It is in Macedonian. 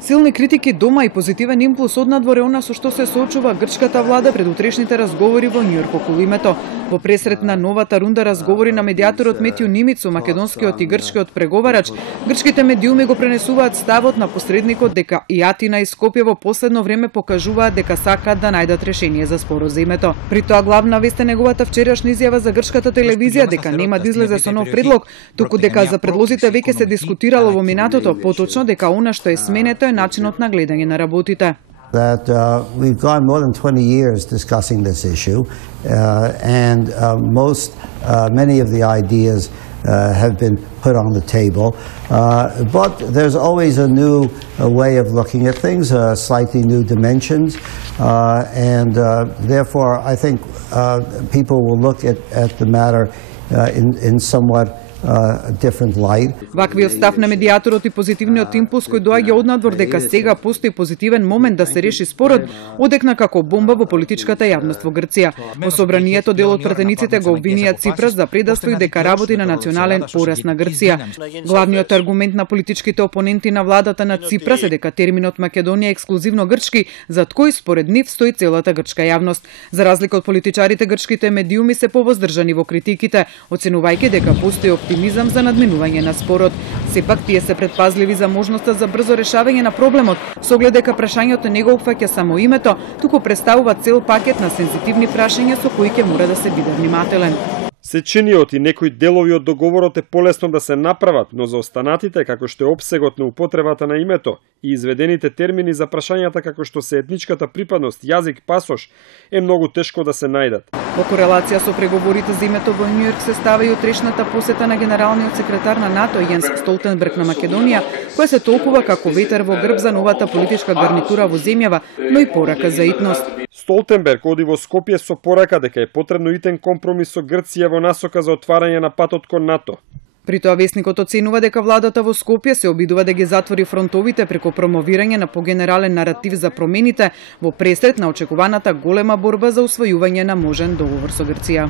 Силни критики дома и позитивен импулс однадвор е она со што се соочува грчката влада пред утрешните разговори во Њујорк околу името. Во пресрет на новата рунда разговори на медијаторот Метју Нимиц со македонскиот и грчкиот преговарач, грчките медиуми го пренесуваат ставот на посредникот дека и Атина и Скопје во последно време покажуваат дека сакаат да најдат решение за спорот за името. При тоа главна вест е неговата вчерашна изјава за грчката телевизија дека нема да излезе со нов предлог, туку дека за предлозите веќе се дискутирало во минатото, поточно дека она што е сменето е начинот на гледање на работите. That we've gone more than 20 years discussing this issue, and many of the ideas have been put on the table, but there's always a new way of looking at things, slightly new dimensions, and therefore I think people will look at the matter in somewhat different light. Ваквиот став на медијаторот и позитивниот импулс кој доаѓа однадвор дека сега постои позитивен момент да се реши спорот, одекна како бомба во политичката јавност во Грција. Во собранието дел од пратениците го обвинија Ципрас за предавство и дека работи на национален пораз на Грција. Главниот аргумент на политичките опоненти на владата на Ципрас е дека терминот Македонија е ексклузивно грчки, зад кој според нив стои целата грчка јавност. За разлика од политичарите, грчките медиуми се повоздржани во критиките, оценувајќи дека постои оптимизам за надминување на спорот. Сепак тие се предпазливи за можноста за брзо решавање на проблемот, со оглед дека прашањето не го опфаќа само името, туку представува цел пакет на сензитивни прашања со кои ќе мора да се биде внимателен. Сечениот и некои делови од договорот е полесно да се направат, но за останатите, како што е опсегот на употребата на името и изведените термини за прашањата како што се етничката припадност, јазик, пасош, е многу тешко да се најдат. Во корелација со преговорите за името во Њујорк се става и утрешната посета на генералниот секретар на НАТО Јенс Столтенберг на Македонија, која се толкува како ветер во грб за новата политичка гарнитура во земјава, но и порака за итност. Столтенберг оди во Скопје со порака дека е потребно итен компромис со Грција во насока за отварање на патот кон НАТО. При тоа весникот оценува дека владата во Скопје се обидува да ги затвори фронтовите преку промовирање на погенерален наратив за промените во пресрет на очекуваната голема борба за усвојување на можен договор со Грција.